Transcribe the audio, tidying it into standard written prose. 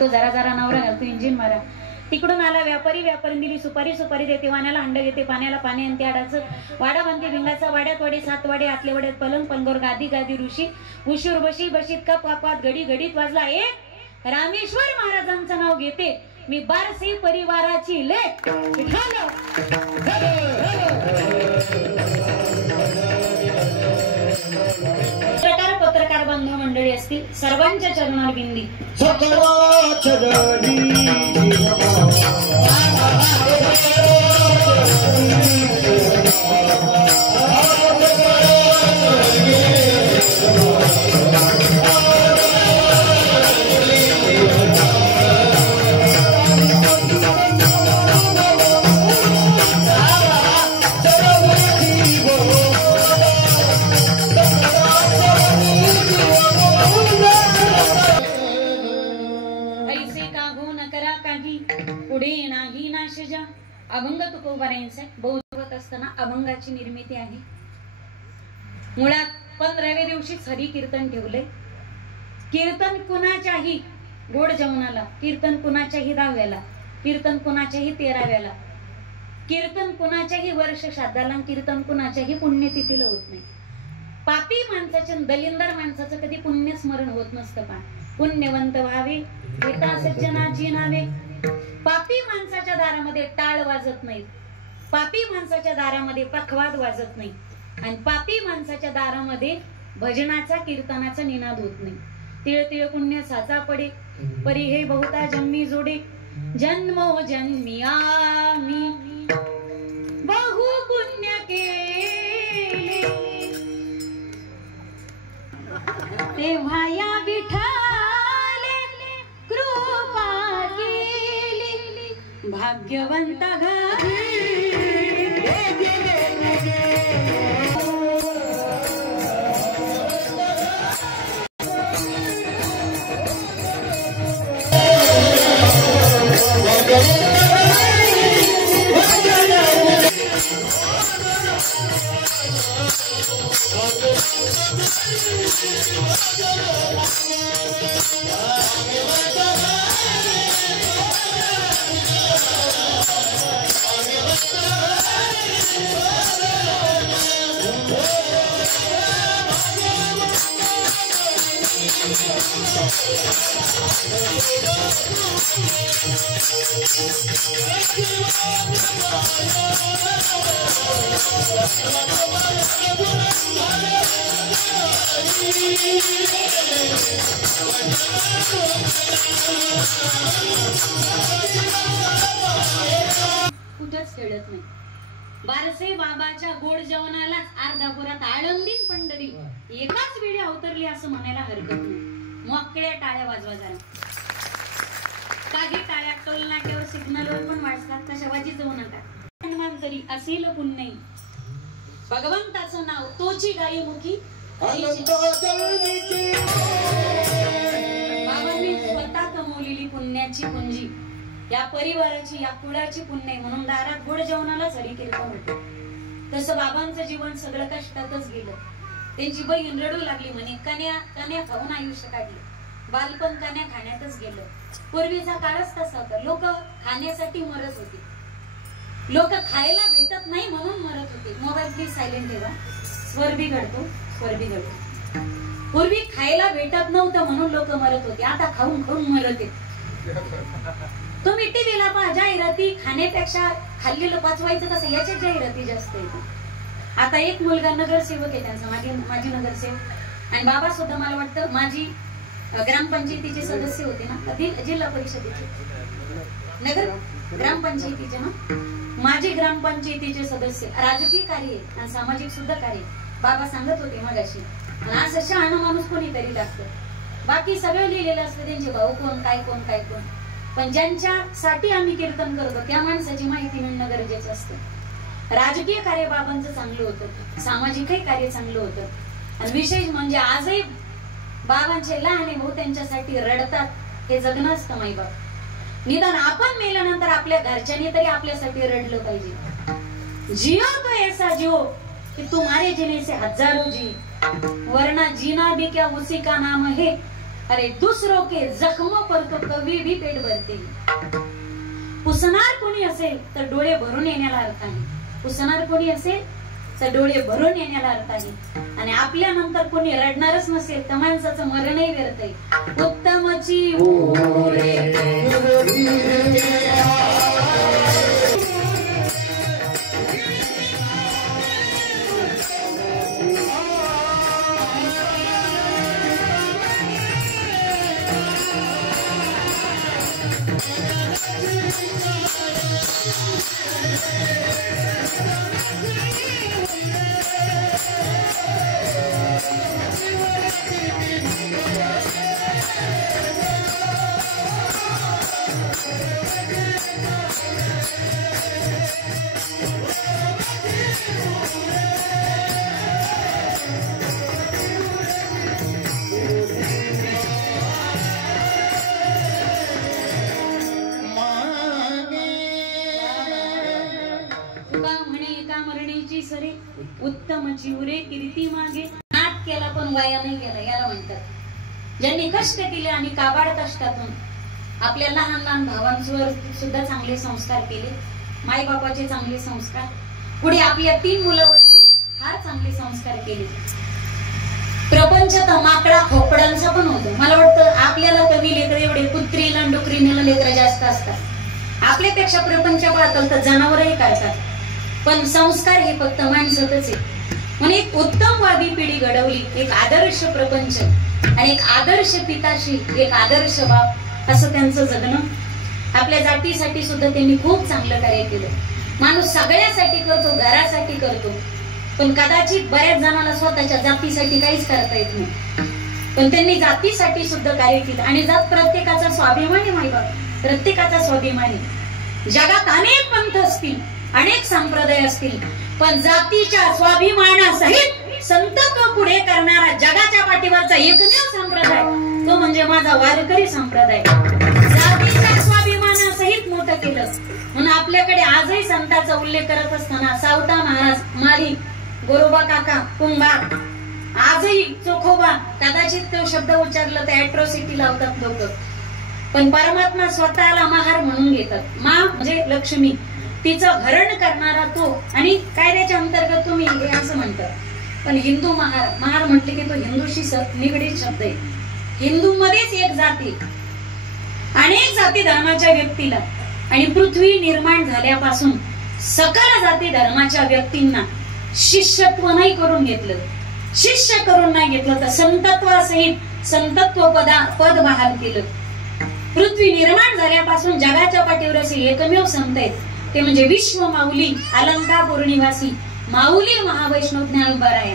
तो जरा जरा नवरा घालतो इंजिन मारा. तिकडून आला व्यापारी, व्यापारी दिली सुपारी, सुपारी देते वाण्याला, अंड घेते पाण्याला पाणी आणते आडाचं, वाडा बांधते भिंगाचा, वाड्यात वाडे सात वाडे, आतले वाड्यात पलंग, पलंगावर गादी, गादी ऋषी, उशीर बशी, बशीत कप, कपात घडी, घडीत वाजला एक रामेश्वर महाराजांचं नाव घेते मी बारसी परिवाराची लेक. पत्रकार बांधव मंडळी असतील सर्वांच्या चरणावर बिंदी. अभंग तुकोबारायांचा बौद्धवत असताना अभंगाची निर्मिती आहे. मुळात 15व्या दिवशीच हरी कीर्तन ठेवले. कीर्तन कुणाच्याही गोड जेवणाला, कीर्तन कुणाच्याही 10व्याला, कीर्तन कुणाच्याही 13व्याला, कीर्तन कुणाच्याही वर्ष श्राद्धाला, कीर्तन कुणाच्याही पुण्यतिथीला होत नाही. पापी माणसाचं, दलिंदर माणसाचं कधी पुण्य स्मरण होत नसतं. पुण्यवंत व्हावे येता सज्जनाची नावे. पापी माणसाच्या दारामध्ये टाळ वाजत नाही, पापी माणसाच्या दारामध्ये पखवाद वाजत नाही, आणि पापी माणसाच्या दारामध्ये भजनाचा कीर्तनाचा निनाद होत नाही. तिळ तिळ पुण्य साचा पडे परी हे बहुता जन्मी जोडे. जन्मो जन्मी आम्ही बहु पुण्य केले, तेव्हा या विठाले कृपा केली भाग्यवंत घरी. कुठंच खेळत नाही. बारसे बाबाच्या गोड जेवणालाच अर्धापुरात आळंदीन पंढरी एकाच वेळी अवतरली असं म्हणायला हरकत नाही. मोकळ्या टाळ्या वाजवा जरा. काही टाळ्या टोल नाक्यावर सिग्नलवर पण वाजतात, तशा वाजी जाऊ नका. हनुमान तरी असेल पुण्य भगवंताचं नाव तोची गाई मुखी. बाबांनी स्वतः कमवलेली पुण्याची पुंजी, या परिवाराची, या कुळाची पुण्य म्हणून दारात गोड जेवणालाच हरी कीर्तन होतं. तसं बाबांचं जीवन सगळं कष्टातच गेलं. त्यांची बहीण रडू लागली म्हणे, कन्या कन्या खाऊन आयुष्य काढले. बालपण कन्या खाण्यातच गेलं. पूर्वीचा काळच तसा होता. लोक खाण्यासाठी मरत होते, लोक खायला भेटत नाही म्हणून मरत होते. मोबाईल प्लीज सायलेंट ठेवा, स्वर बिघडतो, स्वर बिघडतो. पूर्वी खायला भेटत नव्हतं म्हणून लोक मरत होते, आता खाऊन खाऊन मरत आहेत. तुम्ही टीव्हीला पहा जाहिराती, खाण्यापेक्षा खाल्लेलं पचवायचं कसं याच्या जाहिराती जास्त येतात. आता एक मुलगा नगरसेवक आहे त्यांचा, माझी नगरसेवक, आणि बाबा सुद्धा मला वाटतं माझी ग्रामपंचायतीचे सदस्य होते ना, जिल्हा परिषदेचे, नगर ग्रामपंचायतीचे ना, माझे ग्रामपंचायतीचे सदस्य, राजकीय कार्य आणि सामाजिक सुद्धा कार्य बाबा सांगत होते मगाशी. असं शहाणा माणूस कोणीतरी लागतं. बाकी सगळं लिहिलेलं असतं, त्यांचे भाऊ कोण, काय कोण, काय कोण, पण ज्यांच्यासाठी आम्ही कीर्तन करतो त्या माणसाची माहिती मिळणं गरजेचं असतं. राजकीय कार्य बाबांचं चांगलं होतं, सामाजिकही कार्य चांगलं होतं, आणि विशेष म्हणजे आजही बाबांचे लहान भाऊ त्यांच्यासाठी रडतात. हे जगणं असतं माईबाप. निदान आपण मेल्यानंतर आपल्या घरच्यांनी तरी आपल्यासाठी रडलं पाहिजे. जियो तो ऐसा जियो कि तुम्हारे जीने से हजारों जी, वरना जीना भी क्या उसी का नाम है. अरे दूसरों के जख्मों पर तो कभी भी पेट भरते. पुसणार कोणी असेल तर डोळे भरून येण्याला अर्थ आहे. पुसणार कोणी असेल तर डोळे भरून येण्याला अर्थ आहे. आणि आपल्या नंतर कोणी रडणारच नसेल तर माणसाचं मरणही व्यर्थ आहे. उत्तमची उत्तम जीवरे कीर्ती मागे. नाट केला पण वाया नाही गेला याला म्हणतात. ज्यांनी कष्ट केले आणि काबाड कष्टातून आपल्या लहान लहान भावांवर सुद्धा चांगले संस्कार केले, माई बापाचे चांगले संस्कार, पुढे आपल्या 3 मुलांवरती फार चांगले संस्कार केले. प्रपंच तर माकडा खोपड्यांचा पण होतो. मला वाटतं आपल्याला कमी लेकर एवढे कुत्रीला डुकरीला लेकर जास्त असतात. आपल्यापेक्षा प्रपंच पाहतात तर जनावरही करतात. पण संस्कार हे फक्त माणसातच आहे. म्हणून एक उत्तमवादी पिढी घडवली, एक आदर्श प्रपंच आणि एक आदर्श पिताशी, एक आदर्श बाप, असं त्यांचं जगणं. आपल्या जातीसाठी सुद्धा त्यांनी खूप चांगलं कार्य केलं. माणूस सगळ्यासाठी करतो, घरासाठी करतो, पण कदाचित बऱ्याच जणांना स्वतःच्या जातीसाठी काहीच करता येत नाही. पण त्यांनी जातीसाठी सुद्धा कार्य केलं. आणि जात प्रत्येकाचा स्वाभिमानी मायबाप, प्रत्येकाचा स्वाभिमानी. जगात अनेक पंथ असतील, अनेक संप्रदाय असतील, पण जातीच्या स्वाभिमानासहित संतत्व पुढे करणारा जगाच्या पाठीवरचा एकमेव संप्रदाय तो म्हणजे माझा वारकरी संप्रदाय. जातीच्या स्वाभिमानासहित मोठं केलं. म्हणून आपल्याकडे आजही संतांचा उल्लेख करत असताना सावता महाराज, माली, गोरोबा काका, कुंभार, आजही चोखोबा, कदाचित तो शब्द उच्चारला तर अॅट्रॉसिटी लावतात लोक. पण परमात्मा स्वतःला महार म्हणून घेतात. मा म्हणजे लक्ष्मी, तिचं हरण करणारा तो. आणि कायद्याच्या अंतर्गत तुम्ही हे असं म्हणतात. पण हिंदू महार, महार म्हटले की तो हिंदूशी निगडीत शब्द आहे. हिंदू मध्येच एक जाती, अनेक जाती धर्माच्या व्यक्तीला, आणि पृथ्वी निर्माण झाल्यापासून सकल जाती धर्माच्या व्यक्तींना शिष्यत्व नाही करून घेतलं. शिष्य करून नाही घेतलं तर संतत्वासहित संतत्व पद बहाल केलं. पृथ्वी निर्माण झाल्यापासून जगाच्या पाठीवर असे एकमेव संत आहेत, ते म्हणजे विश्व माऊली, अलंकापूर निवासी माऊली महावैष्णव ज्ञानोबा राय.